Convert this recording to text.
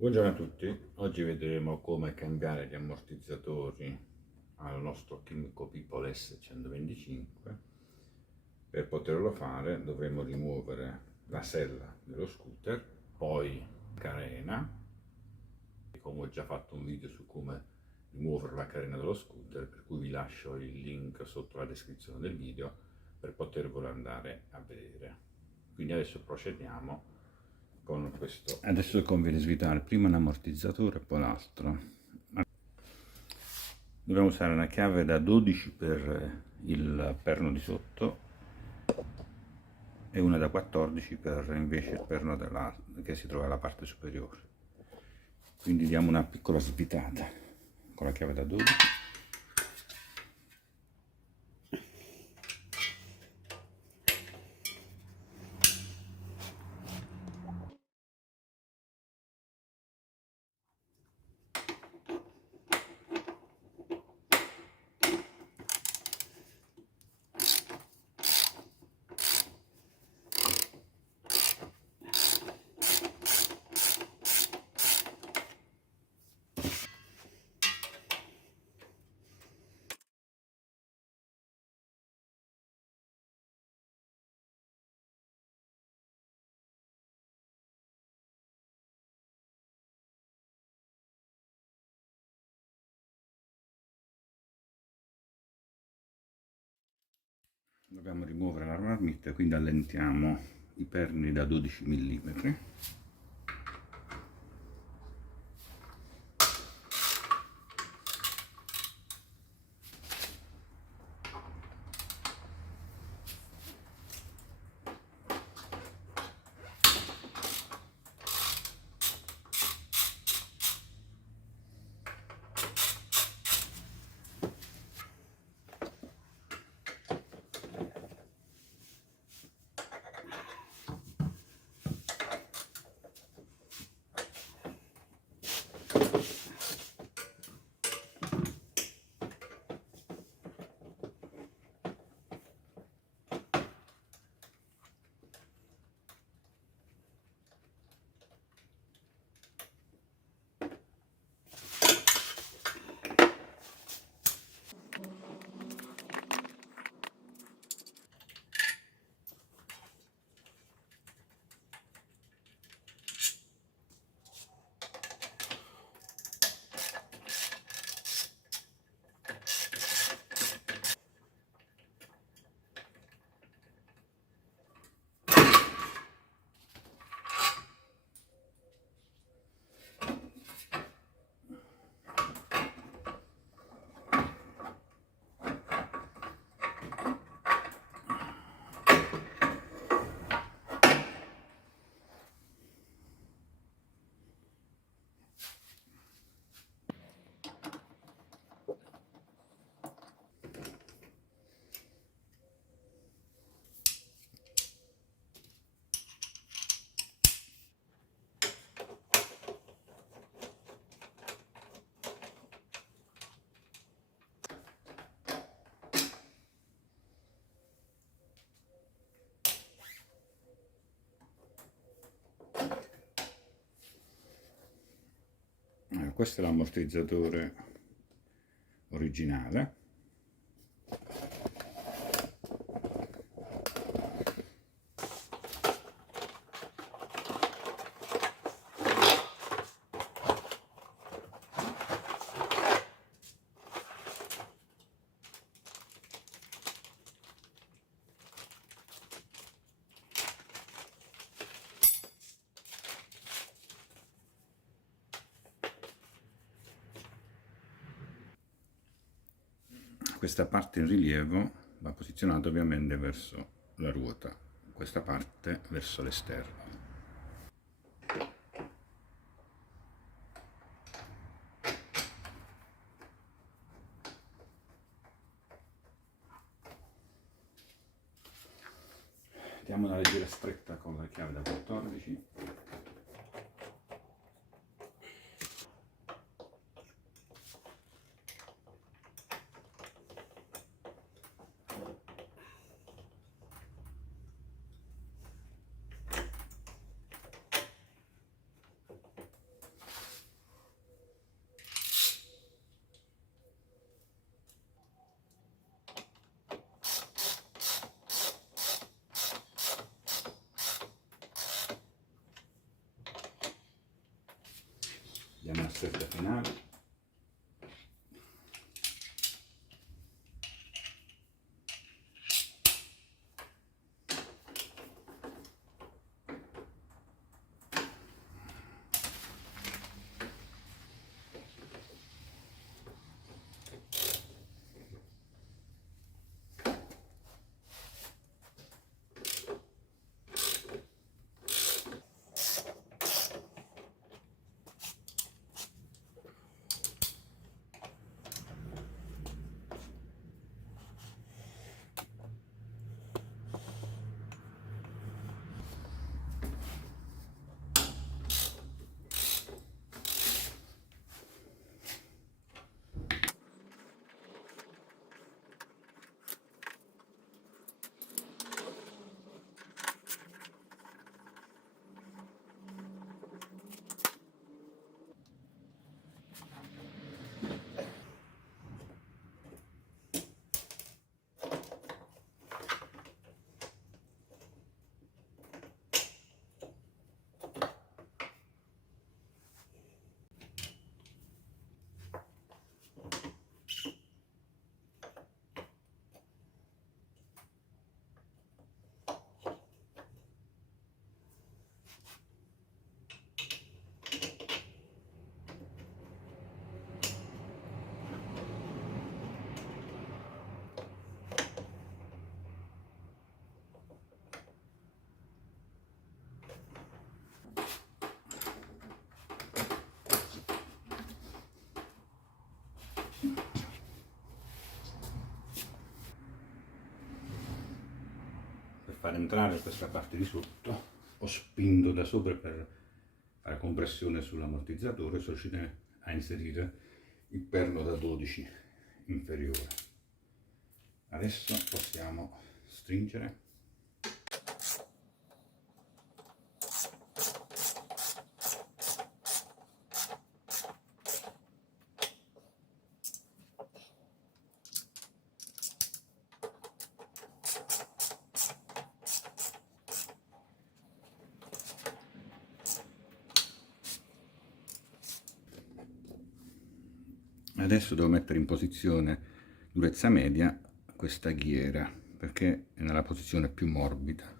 Buongiorno a tutti, oggi vedremo come cambiare gli ammortizzatori al nostro Kimco People S125. Per poterlo fare dovremo rimuovere la sella dello scooter, poi carena, e come ho già fatto un video su come rimuovere la carena dello scooter, per cui vi lascio il link sotto la descrizione del video per potervelo andare a vedere. Quindi adesso procediamo con questo. Adesso conviene svitare prima un ammortizzatore e poi l'altro. Dobbiamo usare una chiave da 12 per il perno di sotto e una da 14 per invece il perno che si trova alla parte superiore. Quindi diamo una piccola svitata con la chiave da 12. Dobbiamo rimuovere la marmitta, quindi allentiamo i perni da 12 mm. Questo è l'ammortizzatore originale. Questa parte in rilievo va posizionata ovviamente verso la ruota, questa parte verso l'esterno. Diamo una leggera stretta con la chiave da 14. Andiamo alla stretta finale. Per far entrare questa parte di sotto ho spinto da sopra per fare compressione sull'ammortizzatore, sono riuscito a inserire il perno da 12 inferiore. Adesso possiamo stringere. Adesso devo mettere in posizione durezza media questa ghiera perché è nella posizione più morbida.